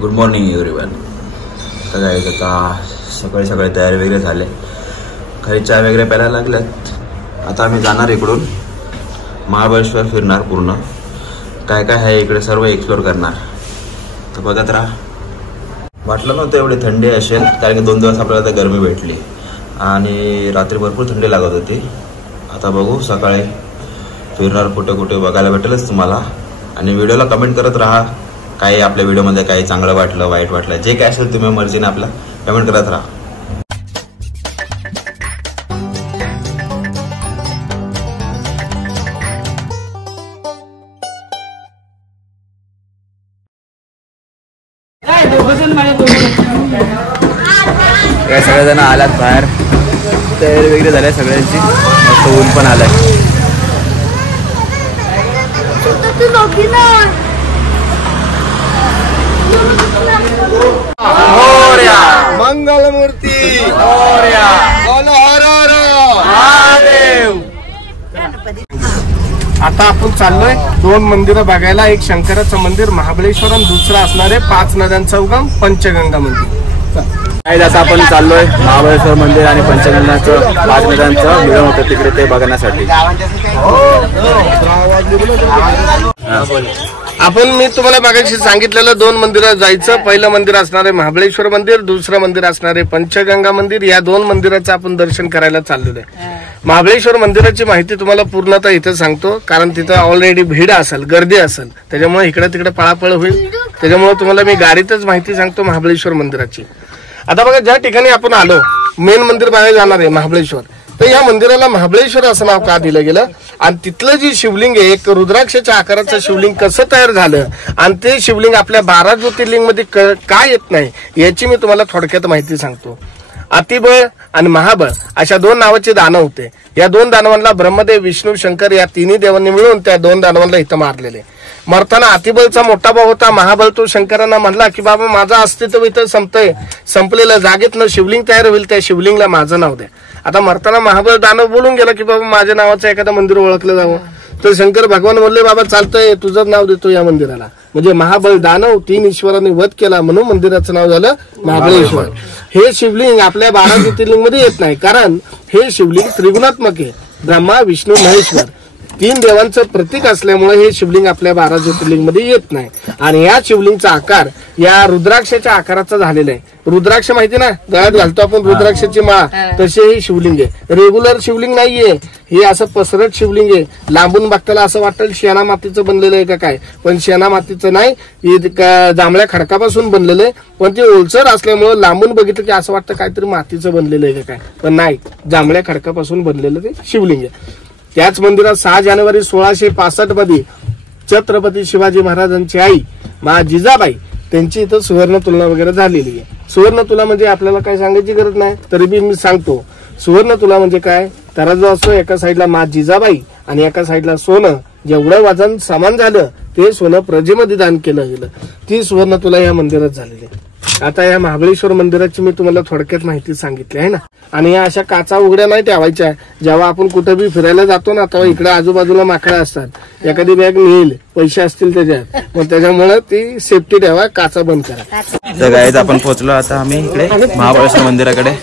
Good morning everyone. आता सकाळी सकाळी तयारी वगैरे झाले, खाली चाय वगैरे प्यायला लागल्यात. आता आम्ही जाणार इकडून महाबळेश्वर फिरणार, पूर्ण काय काय आहे इकडे सर्व एक्सप्लोर करणार. तर बघत राहा. वाटलं नव्हतं एवढी थंडी असेल, कारण की 2 दिवस आपल्याला आता गरमी भेटली आणि रात्री भरपूर थंडी लागत होती. आता बघू सकाळी फिरणार, कुठे कुठे बघायला भेटेलच तुम्हाला. आणि व्हिडिओला कमेंट करत राहा, काही आपल्या व्हिडिओमध्ये काही चांगलं वाटलं, वाईट वाटलं, जे काय असेल तुम्ही मर्जीने आपला कमेंट करत राहा. काय सगळेजण आलात बाहेर, तयारी वगैरे झाल्या सगळ्यांची. मस्त ऊन पण आलाय. मंगलमूर्ती आता आपण चाललोय 2 मंदिरं बघायला. एक शंकराचं मंदिर महाबळेश्वर आणि दुसरं असणारे 5 नद्यांचा उगम पंचगंगा मंदिर. आता आपण चाललोय महाबळेश्वर मंदिर आणि पंचगंगाचं 5 नद्यांचं मिळून होतं तिकडे, ते बघण्यासाठी. आपण मी तुम्हाला मागाशी सांगितलेलं 2 मंदिरात जायचं. पहिलं मंदिर असणारे महाबळेश्वर मंदिर, दुसरं मंदिर असणारे पंचगंगा मंदिर. या 2 मंदिराचं आपण दर्शन करायला चाललेलो आहे. महाबळेश्वर मंदिराची माहिती तुम्हाला पूर्णतः इथं सांगतो, कारण तिथं ऑलरेडी भीड असेल, गर्दी असेल, त्याच्यामुळे इकडे तिकडे पळापळ होईल. त्याच्यामुळे तुम्हाला मी गाडीतच माहिती सांगतो महाबळेश्वर मंदिराची. आता बघा, ज्या ठिकाणी आपण आलो, मेन मंदिर बाहेर जाणार आहे महाबळेश्वर, तर या मंदिराला महाबळेश्वर असं नाव का दिलं गेलं आणि तिथलं जे शिवलिंग आहे, एक रुद्राक्षाच्या आकाराचं शिवलिंग कसं तयार झालं आणि ते शिवलिंग आपल्या 12 ज्योतिर्लिंग मध्ये का येत नाही, याची मी तुम्हाला थोडक्यात माहिती सांगतो. अतिबळ आणि महाबळ अशा 2 नावाचे दानव होते. या 2 दानवांना ब्रह्मदेव, विष्णू, शंकर या तिन्ही देवांनी मिळून त्या 2 दानवांना इथं मारलेले. मरताना अतिबळचा मोठा भाऊ होता महाबळ, तो शंकरांना म्हणला की बाबा माझं अस्तित्व इथं संपलेलं, जागेतनं शिवलिंग तयार होईल, त्या शिवलिंगला माझं नाव द्या. आता मरताना महाबळ दानव बोलून गेला की बाबा माझ्या नावाचं एखादं मंदिर ओळखलं जावं. तर शंकर भगवान बोलले बाबा चालतंय, तुझं नाव देतो या मंदिराला. म्हणजे महाबळ दानव 3 ईश्वरांनी वध केला म्हणून मंदिराचं नाव झालं महाबळेश्वर. हे शिवलिंग आपल्या 12 ज्योतिर्लिंग मध्ये येत नाही, कारण हे शिवलिंग त्रिगुणात्मक आहे. ब्रह्मा, विष्णू, महेश्वर 3 देवांचं प्रतीक असल्यामुळे हे शिवलिंग आपल्या 12 ज्योतिर्लिंग मध्ये येत नाही. आणि या शिवलिंगचा आकार या रुद्राक्षाच्या आकाराचा झालेला आहे. रुद्राक्ष माहिती ना, गळ्यात घालतो आपण रुद्राक्षाची माळ, तसे हे शिवलिंग आहे. रेग्युलर शिवलिंग नाहीये, हे असं पसरट शिवलिंग आहे. लांबून बघताना असं वाटेल शेणा मातीचं बनलेलं आहे का काय, पण शेणा मातीचं नाही, हे जांभळ्या खडकापासून बनलेलं आहे. पण ते ओलसर असल्यामुळे लांबून बघितलं की असं वाटतं काहीतरी मातीचं बनलेलं आहे का काय, पण नाही, जांभळ्या खडकापासून बनलेलं ते शिवलिंग आहे. त्याच मंदिरात 6 जानेवारी 1665 मध्ये छत्रपती शिवाजी महाराजांची आई मा जिजाबाई त्यांची इथं सुवर्ण तुलना वगैरे झालेली आहे. सुवर्ण तुला म्हणजे आपल्याला काय सांगायची गरज नाही, तरी बी मी सांगतो. सुवर्ण तुला म्हणजे काय, तराजू असतो, एका साईडला मा जिजाबाई आणि एका साईडला सोनं, जेवढं वजन समान झालं ते सोनं प्रजेमध्ये दान केलं गेलं. ती सुवर्ण तुला या मंदिरात झालेली आहे. आता या महाबळेश्वर मंदिराची मी तुम्हाला थोडक्यात माहिती सांगितली आहे ना. आणि या अशा काचा उघड्या नाही ठेवायच्या. जेव्हा आपण कुठं बी फिरायला जातो ना, तेव्हा इकडे आजूबाजूला माकडं असतात, एखादी बॅग नेईल, पैसे असतील त्याच्यात, मग त्याच्यामुळे ती सेफ्टी ठेवा, काचा बंद करा. तर गाईज आपण पोहोचलो आता आम्ही इकडे महाबळेश्वर मंदिराकडे.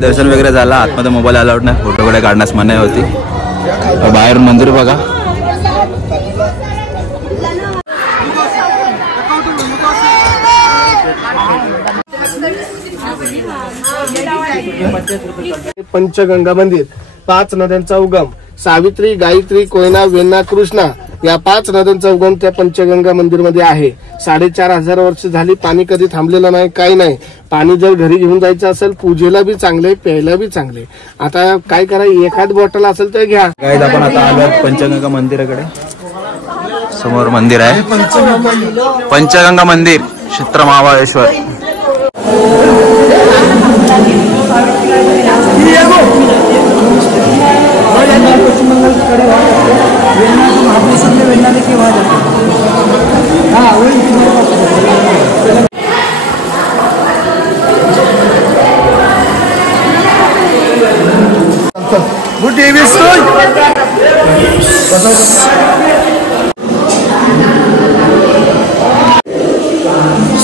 दर्शन वगैरे झाला. आतमध्ये मोबाईल अलाउड नाही, फोटो वगैरे काढण्यास मनाई होती. बाहेरून मंदिर बघा. पंचगंगा मंदिर, 5 नद्यांचा उगम. सावित्री, गायत्री, कोयना, वेण्णा, कृष्णा या 5 नद्यांचा उगम त्या पंचगंगा मंदिर मध्ये आहे. 4500 वर्ष झाली पाणी कधी थांबलेलं नाही, काही नाही. पाणी जर घरी घेऊन जायचं असेल, पूजेला बी चांगले, प्यायला बी चांगले. आता काय करा, एखाद बॉटल असेल तर घ्या. गाईज आपण आता आलो पंचगंगा मंदिराकडे. समोर मंदिर आहे पंचगंगा मंदिर, क्षेत्र महाबळेश्वर.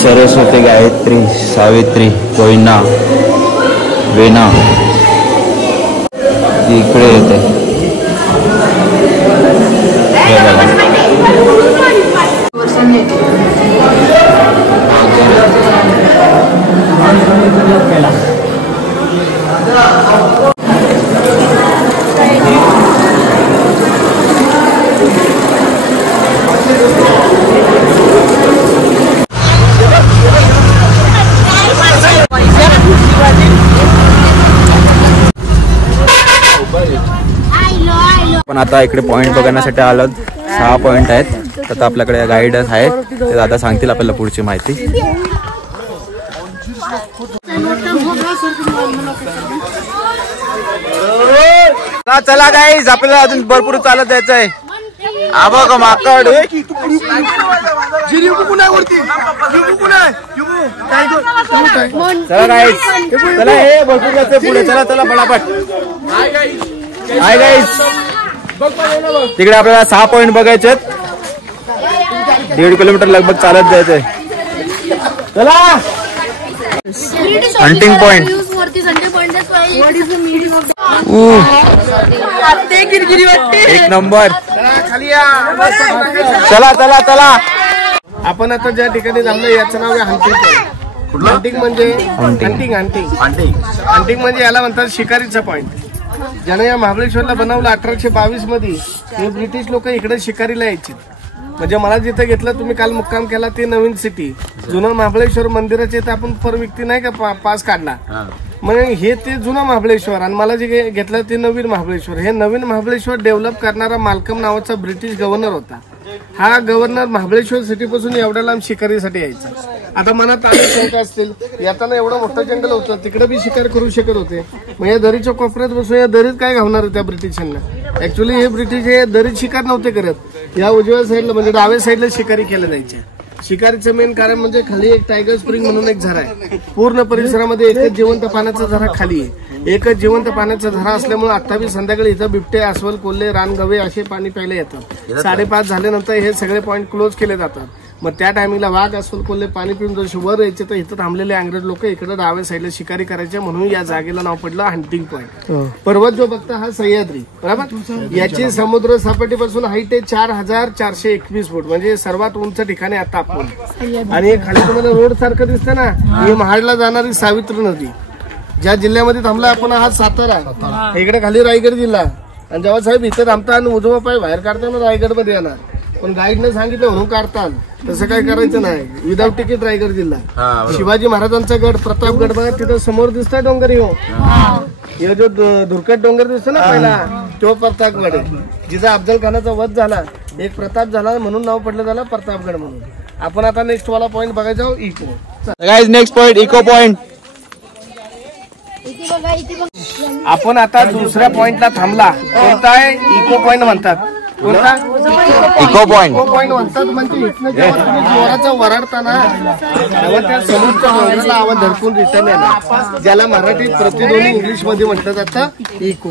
सरस्वती, गायत्री, सावित्री, कोयना, वेना इकडे येते. हे बघा. पण आता इकडे पॉइंट बघण्यासाठी आलो. 6 पॉइंट आहेत. तर आपल्याकडे गाईडच आहेत, ते दादा सांगतील आपल्याला पुढची माहिती. चला गाईज, आपल्याला अजून भरपूर चालत जायचं आहे. बघ माकड. चला गाईज, चला हे भरपूर जायचंय पुढे. चला चला पटापट. हाय गाईज, तिकडे आपल्याला 6 पॉइंट बघायचे. 1.5 किलोमीटर लगभग चालत जायचंय. चला. Hunting point. एक नंबर. चला चला चला. आपण आता ज्या ठिकाणी थांबलो याचं नाव आहे हंटिंग पॉइंट. हंटिंग म्हणजे हंटिंग म्हणजे याला म्हणतात शिकारीचा पॉइंट. ज्याने या महाबळेश्वरला बनवलं 1822 मध्ये. हे ब्रिटिश लोक इकडे शिकारीला यायचे. म्हणजे मला जिथं घेतलं, तुम्ही काल मुक्काम केला ते नवीन सिटी. जुनं महाबळेश्वर मंदिराचे तर आपण पर व्यक्ती नाही का पास काढला. म्हणजे हे ते जुनं महाबळेश्वर आणि मला जे घेतलं ते नवीन महाबळेश्वर. हे नवीन महाबळेश्वर डेव्हलप करणारा मालकम नावाचा ब्रिटिश गव्हर्नर होता. हा गव्हर्नर महाबळेश्वर सिटी पासून एवढ्या लांब शिकारीसाठी यायचा. आता मनात आले शंका असतील, येताना एवढं मोठं जंगल होतं, तिकडे बी शिकार करू शकत होते. मग या दरीच्या कोपऱ्यात बसून या दरीत काय घावणार होत्या ब्रिटिशांना. ऍक्च्युली हे ब्रिटिश हे दरीत शिकार नव्हते करत. या उजव्या साईडला म्हणजे डाव्या साईडला शिकारी केल्या जायच्या. शिकारीचं मेन कारण म्हणजे खाली एक टायगर स्प्रिंग म्हणून एक झरा आहे. पूर्ण परिसरामध्ये एकच जिवंत पाण्याचा झरा खाली आहे. एकच जिवंत पाण्याचा झरा असल्यामुळे आता बी संध्याकाळी इथं बिबटे, अस्वल, कोल्हे, रानगवे असे पाणी प्यायला येतात. 5:30 झाल्यानंतर हे सगळे पॉइंट क्लोज केले जातात. मग त्या टायमिंगला वाघ, अस्वल, कोल्हे पाणी पिऊन जर वर यायचे तर इथं थांबलेले अंग्रेज लोक इकडे डाव्या साईडला शिकारी करायचे. म्हणून या जागेला नाव पडलं हंटिंग पॉइंट. पर्वत जो बघता हा सह्याद्री बरोबर. याची समुद्र सपाटीपासून हाईट आहे 4421 फूट. म्हणजे सर्वात उंच ठिकाणी आता आपण. आणि खाली तुम्हाला रोड सारखं दिसतं ना, ही महाडला जाणारी सावित्री नदी. ज्या जिल्ह्यामध्ये थांबला आपण हा सातारा. इकडे खाली रायगड जिल्हा. आणि जेव्हा साहेब इथं थांबता आणि उजवा पाय बाहेर काढताना रायगड मध्ये येणार. पण गाईडने सांगितलं म्हणून काढतात, तसं काय करायचं नाही. विदाऊट तिकीट रायगड जिल्हा. शिवाजी महाराजांचा गड प्रतापगड बघा, तिथं समोर दिसतोय डोंगर. हे जो धुरकट डोंगर दिसतो ना पहिला, तो प्रतापगड आहे. जिथं अफजल खानाचा वध झाला, एक प्रताप झाला म्हणून नाव पडलं झालं प्रतापगड म्हणून. आपण आता नेक्स्ट वाला पॉइंट बघायचा इको. गाईज नेक्स्ट पॉइंट इको पॉइंट. आपण आता दुसऱ्या पॉइंटला थांबला. कोणता आहे? इको पॉइंट म्हणतात. कोणता? Echo point. इको पॉइंट म्हणतात. म्हणजे इथनं जेव्हा तुम्ही जोराचा वराडताना तेव्हा त्या समोरच्या डोंगराला आवाज धडकून रिटर्न येणार, ज्याला मराठीत प्रतिध्वनी इंग्लिश मध्ये म्हटलं जातं इको.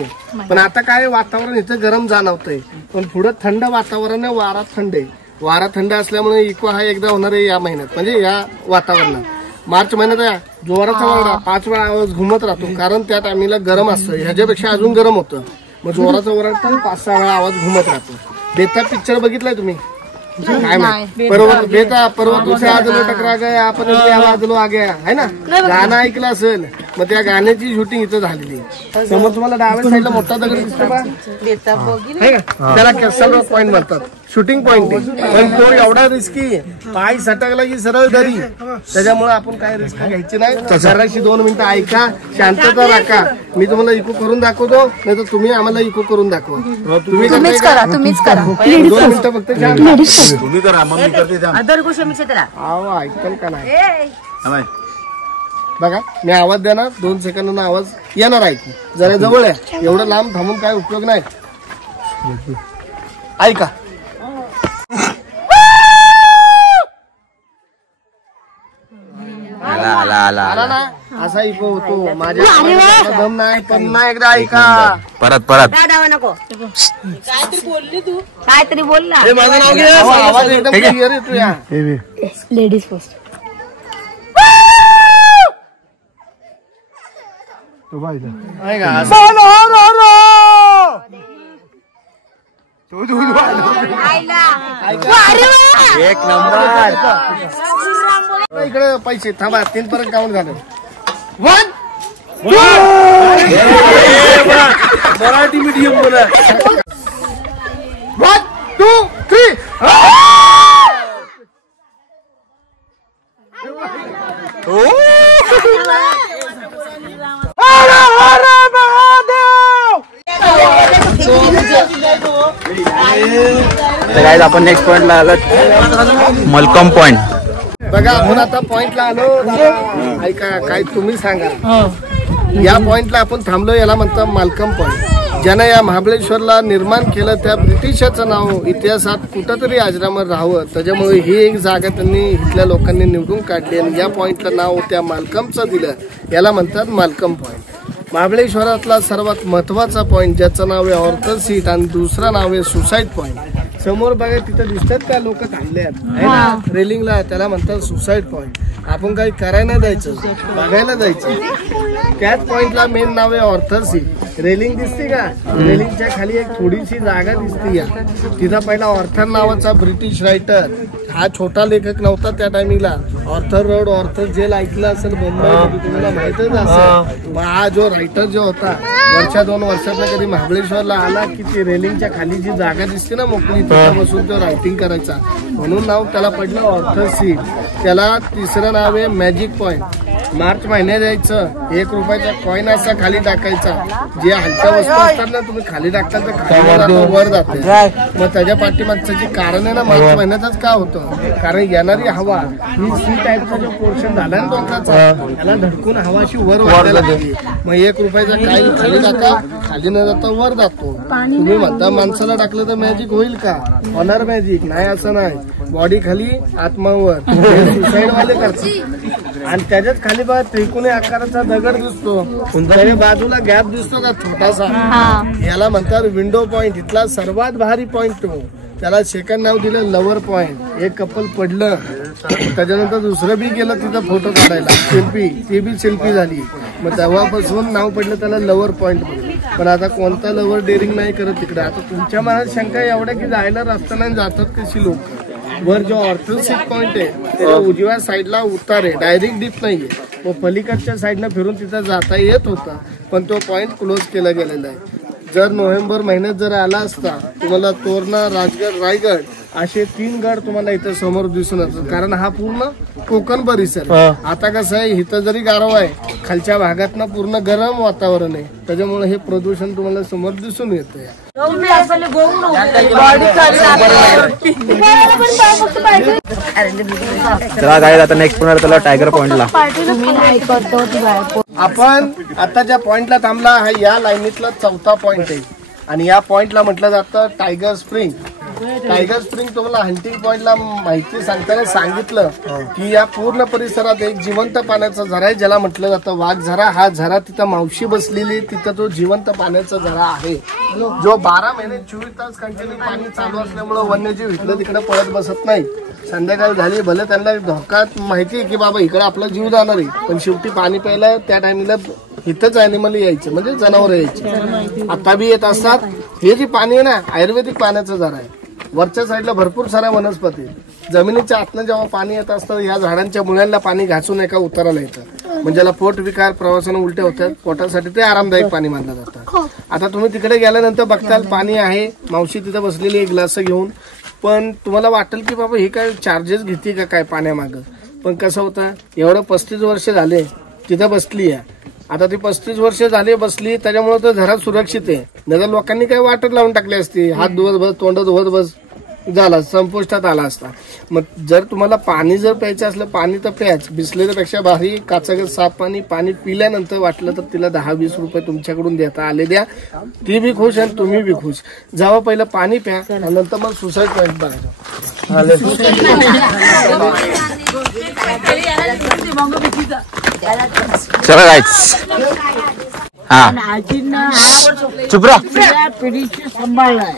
पण आता काय वातावरण इथं गरम जाणवतंय, पण पुढे थंड वातावरण आहे. वारा थंड आहे. वारा थंड असल्यामुळे इको हा एकदा होणार आहे या महिन्यात, म्हणजे या वातावरणात. मार्च महिन्यात जोराचा वारा 5 वेळा आवाज घुमत राहतो. कारण त्या टायमिंगला गरम असतं, ह्याच्यापेक्षा अजून गरम होतं. मग जोराचा ओरडतो 5-6 वेळा आवाज घुमत राहतो. बेता पिक्चर बघितलाय तुम्ही? काय माहिती. पर्वत बेता पर्वत उसे आजलो टकरा गया आपण आजलो आ गया आहे ना, गाणं ऐकलं असेल. मग त्या गाण्याची शूटिंग इथं झालेली. समोर तुम्हाला डाव्या साईडला मोठा दगड दिसतो का? त्याला कॅसल पॉइंट म्हणतात. शूटिंग पॉइंट आहे. पण तो एवढा रिस्की, पाय सटकला की सरळ दरी. त्याच्यामुळे आपण काय रिस्क घ्यायची नाही. जराशी 2 मिनिटं ऐका, शांतता राखा. मी तुम्हाला इको करून दाखवतो, नाही तर तुम्ही आम्हाला इको करून दाखवा. तुम्ही करा 2 मिनिटं फक्त तुम्ही करा. मग मी करते ऐकल का नाही बघा. मी आवाज देणार, 2 सेकंदांना आवाज येणार ऐकू. जरा जवळ आहे, एवढं लांब थांबून काय उपयोग नाही. ऐका. आला ना, असा इको होतो. माझ्या दम नाही, पण एकदा ऐका. परत परत नको काहीतरी बोलली तू काहीतरी बोल ना. माझं नाव घे. आवाज एकदम क्लिअर येतो या. Ladies first. एक नंबर. इकडे पैसे थांबा. 3 पर्यंत काउंट झालं. 1 मराठी मीडियम बोला. 1 2 3. गाइस आपण नेक्स्ट पॉइंटला आलो. Malcolm point. बघा आपण आता पॉइंटला आलो. ऐका काय तुम्ही सांगा. या पॉइंटला आपण थांबलो. याला म्हणतात मालकम पॉइंट. ज्यानं या महाबळेश्वरला निर्माण केलं त्या ब्रिटिशाचं नाव इतिहासात कुठंतरी अजरामर राहावं, त्याच्यामुळे ही एक जागा त्यांनी इथल्या लोकांनी निवडून काढली आणि या पॉइंटला नाव त्या मालकमचं दिलं. याला म्हणतात मालकम पॉइंट. महाबळेश्वरातला सर्वात महत्वाचा पॉइंट ज्याचं नाव आहे ऑर्थर सीट आणि दुसरा नाव आहे सुसाईड पॉइंट. समोर बघा तिथं दिसतात त्या लोक थांबले आहेत रेलिंगला. त्याला म्हणतात सुसाईड पॉइंट. आपण काही करायला जायचं, बघायला जायचं. त्याच पॉइंटला मेन नाव आहे ऑर्थर सीट. रेलिंग दिसते का? रेलिंगच्या खाली एक थोडीशी जागा दिसते. तिथं पहिला ऑर्थर नावाचा ब्रिटिश रायटर, हा छोटा लेखक नव्हता त्या टायमिंगला. ऑर्थर रोड, ऑर्थर जेल ऐकलं असेल मुंबईमध्ये, तुम्हाला माहितच असेल. मग हा जो रायटर जो होता वर्षा 2 वर्षातला कधी महाबळेश्वरला आला की ती रेलिंगच्या खाली जी जागा दिसते ना मोकळी, तिथं बसून तो रायटिंग करायचा. म्हणून नाव त्याला पडलं ऑर्थर सीट. त्याला तिसरं नाव आहे मॅजिक पॉइंट. मार्च महिन्यात यायचं, 1 रुपयाचा कॉईन असा खाली टाकायचा. जे हलक्या वस्तू असतात ना तुम्ही खाली टाकता तर खाली वर जाते. मग त्याच्या पाठीमागचं जे कारण आहे ना मार्च महिन्यातच का होतं, कारण येणारी हवा ही सी टाईपचा जो पोर्शन झाला ना डोंगराचा, त्याला धडकून हवा अशी वर वाढायला लागली. मग 1 रुपयाचा कॉईन खाली टाका, खाली न जाता वर जातो. तुम्ही म्हणता माणसाला टाकलं तर मॅजिक होईल का? होणार मॅजिक नाही असं नाही. बॉडी खाली आत्मावर सुसाईड वाले करतात. आणि त्याच्याच खाली बघा त्रिकोणी आकाराचा दगड दिसतो, त्याच्या बाजूला गॅप दिसतो का छोटासा, याला म्हणतात विंडो पॉइंट. इथला सर्वात भारी पॉइंट तो. त्याला सेकंड नाव दिलं लवर पॉइंट. एक कपल पडलं, त्याच्यानंतर दुसरं बी गेलं तिथं फोटो काढायला, सेल्फी, ती बी सेल्फी झाली. मग तेव्हापासून नाव पडलं त्याला लवर पॉइंट. पण आता कोणता लवर डेअरिंग नाही करत तिकडे. आता तुमच्या मनात शंका एवढ्या की जायला रस्ता नाही, जातात कशी लोक. वर जो ऑर्थर सीट पॉइंट आहे त्याच्या उजव्या साईडला उतार आहे, डायरेक्ट डीप नाहीये. तो पलीकडच्या साईडनं फिरून तिथं जाता येत होता, पण तो पॉइंट क्लोज केला गेलेला आहे. जर नोव्हेंबर महिन्यात जर आला असता तुम्हाला तोरणा, राजगड, रायगड असे 3 गड तुम्हाला इथं समोर दिसून येतात. कारण हा पूर्ण कोकण परिसर. आता कसं आहे, इथं जरी गारवा आहे, खालच्या भागात ना पूर्ण गरम वातावरण आहे, त्याच्यामुळे हे प्रदूषण तुम्हाला समोर दिसून येतं. चला गाइस आता नेक्स्ट पॉइंट त्याला टायगर पॉइंटला. आपण आता ज्या पॉइंटला थांबला हा या लाईनीतला 4था पॉइंट आहे. आणि या पॉइंटला म्हटलं जातं टायगर स्प्रिंग. टायगर स्प्रिंग तुम्हाला हंटिंग पॉइंटला माहिती सांगताना सांगितलं की या पूर्ण परिसरात एक जिवंत पाण्याचा झरा आहे, ज्याला म्हटलं जातं वाघ झरा. हा झरा तिथं मावशी बसलेली, तिथं तो जिवंत पाण्याचा झरा आहे, जो 12 महिने 24 तास कंटिन्यू पाणी चालू असल्यामुळे वन्यजीव इकडं तिकडे पळत बसत नाही. संध्याकाळ झाली भले त्यांना धोका माहिती आहे की बाबा इकडे आपला जीव जाणार आहे, पण शेवटी पाणी प्यायला त्या टायमिंगला इथंच अॅनिमल यायचं, म्हणजे जनावर यायचे. आता बी येत असतात. हे जे पाणी आहे ना आयुर्वेदिक पाण्याचं झरा आहे. वरच्या साईडला भरपूर साऱ्या वनस्पती. जमिनीच्या आतनं जेव्हा पाणी येत असतं या झाडांच्या मुळांना पाणी घासून एका उताराला येतं, म्हणजे ज्याला पोट विकार, प्रवासानं उलट्या होतात, पोटासाठी ते आरामदायक पाणी मानलं जातं. आता तुम्ही तिकडे गेल्यानंतर बघताल पाणी आहे, मावशी तिथं बसलेली एक ग्लास घेऊन. पण तुम्हाला वाटेल की बाबा हे काय चार्जेस घेते का काय पाण्यामागं. पण कसं होतं, एवढं 35 वर्ष झाले तिथं बसली आहे. आता ती 35 वर्ष झाली बसली, त्याच्यामुळे तो झरा सुरक्षित आहे. नगर लोकांनी काही वाटर लावून टाकली असती, हात धुवत बस, तोंड धुवत बस, झाला संपुष्टात आला असता. मग जर तुम्हाला पाणी जर प्यायचं असलं, पाणी तर प्याच. बिसलेल्यापेक्षा भारी काचागत साफ पाणी. पाणी पिल्यानंतर वाटलं तर तिला 10-20 रुपये तुमच्याकडून देता आले द्या, ती बी खुश आणि तुम्ही बी खुश. जेव्हा पहिलं पाणी प्या, नंतर मग सुसाईड पॉइंट बघायचं. चला गाइस हा आजीनं चुप राह. हा पिढीची सांभाळलाय.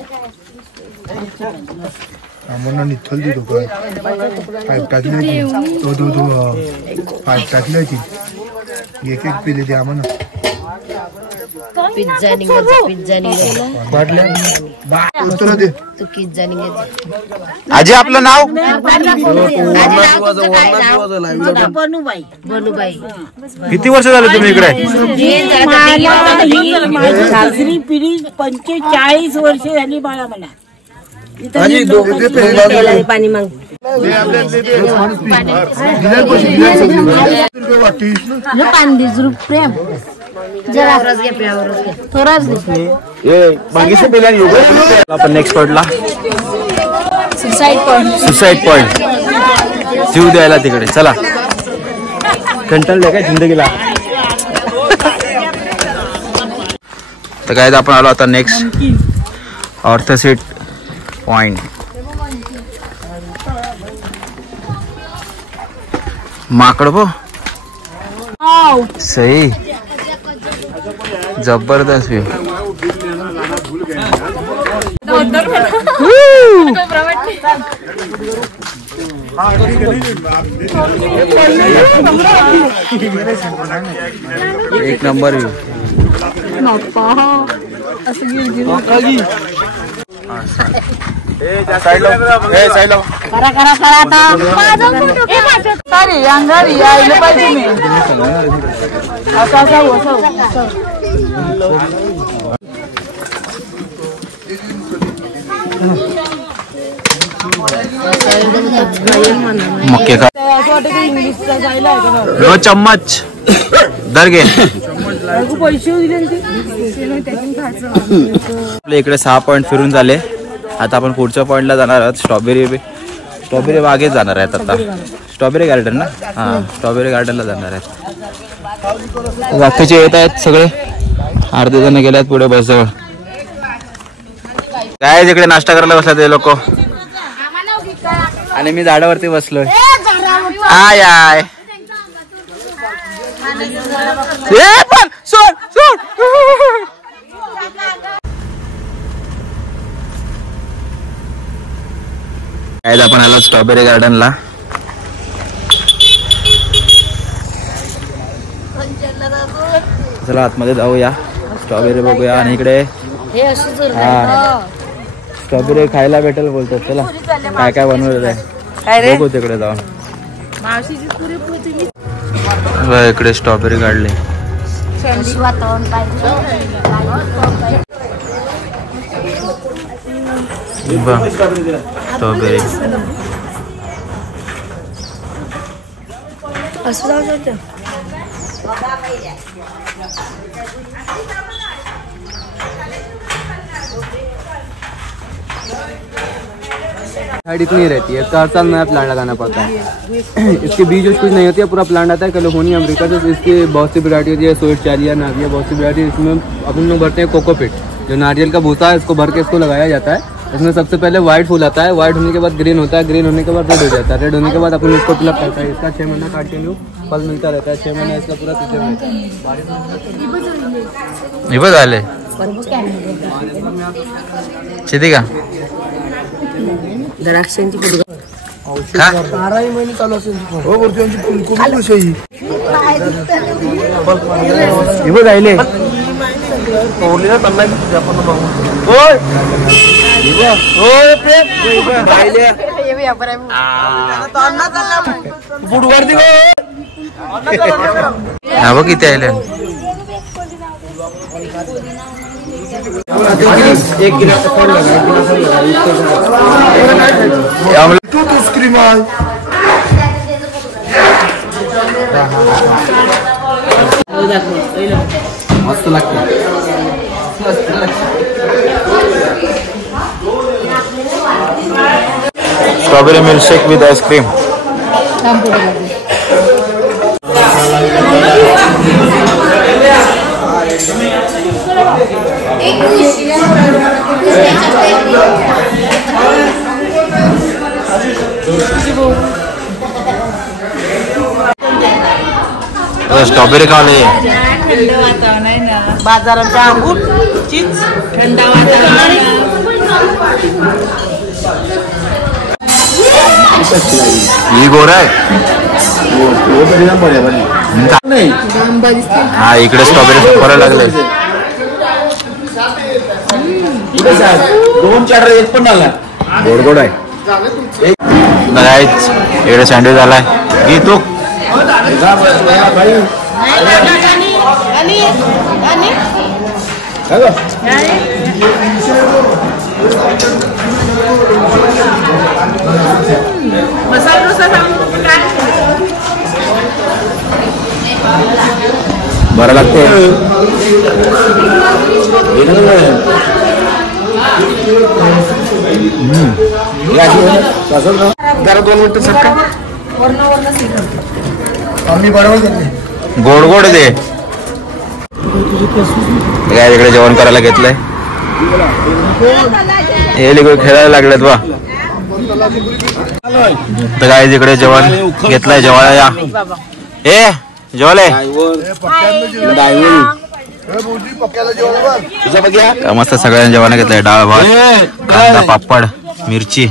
आम्हाला निथल दिलो काय पाईप टाकली होती तो पाईप टाकली होती एक पिले ते आम्हाला पिझ्झा निघायचा पिझ्झा आजी आपलं नाव बनूबाई. बनूबाई किती वर्ष झालं तुम्ही इकडे? माझी सासरी पिढी 45 वर्ष झाली बाळा मला. पाणी माग प्रेम जरा थोडाच आपण नेक्स्ट स्पॉटला सुसाईड पॉइंट जीव द्यायला तिकडे. चला कंटाळले काय जिंदगीला. तर काय आपण आलो आता नेक्स्ट ऑर्थोसिट पॉइंट. माकड बो सही जबरदस्त व्यू. एक नंबर व्यू. मक्के का दो चम्मच दर्गे. आपल्या इकडे 6 पॉइंट फिरून झाले. आता आपण पुढच्या पॉइंटला जाणार आहोत. स्ट्रॉबेरी बागेत जाणार आहेत आता. स्ट्रॉबेरी गार्डन ना. हा स्ट्रॉबेरी गार्डनला जाणार आहेत. बाकीचे येत आहेत सगळे. अर्धे जण गेले आहेत पुढे बस जवळ. काय तिकडे नाश्ता करायला बसला ते लोक आणि मी झाडावरती बसलोय. आय आय पण सोड सोड. आपण आलो स्ट्रॉबेरी गार्डनला. चला आतमध्ये जाऊया स्ट्रॉबेरी बघूया. आणि इकडे स्ट्रॉबेरी खायला भेटेल बोलतात. चला काय काय बनवलेलं आहे बघू तिकडे जाऊन. इकडे स्ट्रॉबेरी काढली. स्ट्रॉबेरी हाइट इतनी रहती है, 4 साल नया प्लांट लगाना पड़ता है। इसके बीज कुछ नहीं होती है, पूरा प्लांट आता है कैलिफोर्निया अमेरिका से। इसकी बहुत सी वैरायटी होती है, स्वीट चालिया नारिया, बहुत सी वैरायटी। इसमें अपन लोग भरते हैं कोकोपीट, जो नारियल का भूसा है, इसको भर के इसको लगाया जाता है। इसमें सबसे पहले व्हाइट फूल आता है, व्हाइट होने के बाद ग्रीन होता है, ग्रीन होने के बाद रेड हो जाता है, रेड होने के बाद अपन इसको प्लग करता है। इसका 6 महीना कंटिन्यू फल मिलता रहता है, 6 महीना इसका पूरा सीजन रहता है। शेती का द्राक्षांची 12 महिने चालू असेल हो वरती फुलकोबी कशी आहे हे बघ राहिले ओरलीला त्यांना आपण ओय ओय बुडवरती हा बघ किती आले एक गिलास फल लगा, टू आइसक्रीम आहे मस्त लागते। Strawberry milkshake with ice cream. Strawberry खा ले। थंड वातावरण आहे ना, बाजाराच्या अंगूर चीज थंड वातावरण. ही गोर आहे. हा इकडे स्ट्रॉबेरी संपायला लागले. 2-4 एक पण आला. गोड गोड आहे. इकडे सँडविच आलाय. घे तू. मसाला डोसा सांगू काय बरं लागते. जरा 2 मिनिटं सरका. गोड गोड दे. काय तिकडे जेवण करायला घेतलंय. हे लिगो खेळायला लागलेत बा. तर काय तिकडे जेवण घेतलंय. जेवायला या. ए जेवले मस्त सगळ्यांनी जेवण घेतलंय. डाळ भात कांदा पापड मिरची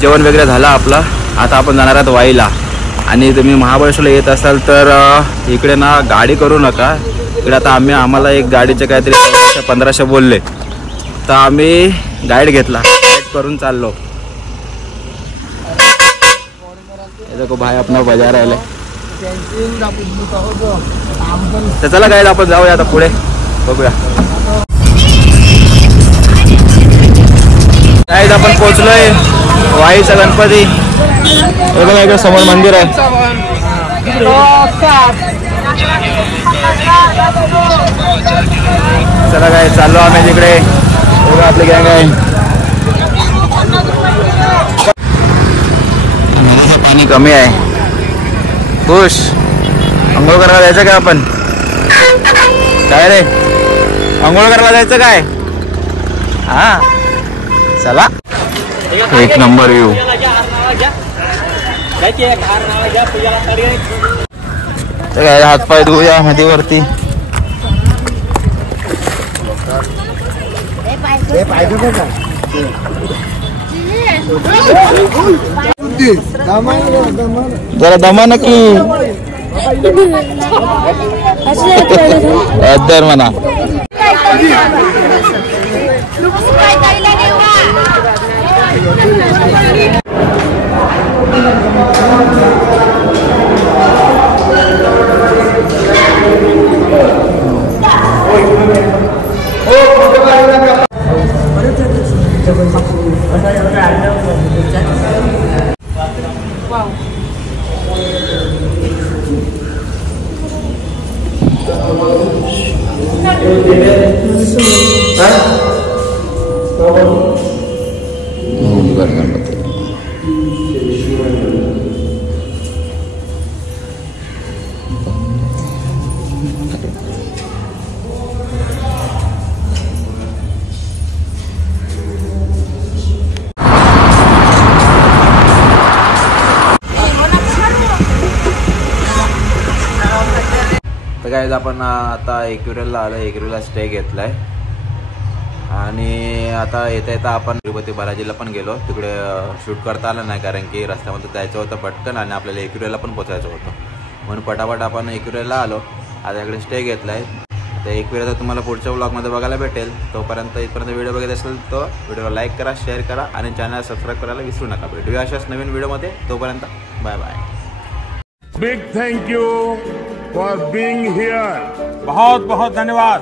जेवण वगैरे झालं आपलं. आता आपण जाणार आहात वाईला. आणि तुम्ही महाबळेश्वरला येत असाल तर इकडे ना गाडी करू नका. इकडे आता आम्हाला एक गाडीचे काहीतरी 1500 बोलले, तर आम्ही गाईड घेतला. गाईड करून चाललो. देखो भाई अपना बाजार आलाय. तर चला गाईड आपण जाऊया आता पुढे बघूया. गाईड आपण पोहोचलोय वाईचा गणपती. हे बघा इकडे समोर मंदिर आहे. चला काय चाललो आम्ही तिकडे. बघा आपली गँग आहे. पाणी कमी आहे. खुश अंघोळ करायला जायचं काय आपण. काय रे अंघोळ करायला जायचं काय. हा चला. एक नंबर येऊ. हातपाय धुया नदीवरती. जरा दमा नक्की अद्दर म्हणा. तर काय आपण आता एकविरेला आलो. एकविरेला स्टे घेतलाय आणि आता येता आपण तिरुपती बालाजीला पण गेलो. तिकडे शूट करता आलं नाही कारण की रस्त्यामध्ये जायचं होतं पटकन आणि आपल्याला एकविरेला पण पोचायचं होतं म्हणून पटापट आपण एकविरेला आलो. आता इकडे स्टे घेतलाय. आता एकविरेचा तुम्हाला पुढच्या व्लॉगमध्ये बघायला भेटेल. तोपर्यंत इथपर्यंत व्हिडिओ बघत असेल तर व्हिडिओला लाईक करा, शेअर करा आणि चॅनल सबस्क्राईब करायला विसरू नका. भेटूया अशाच नवीन व्हिडिओमध्ये. तोपर्यंत bye bye. Big thank you for being here. बहुत बहुत धन्यवाद.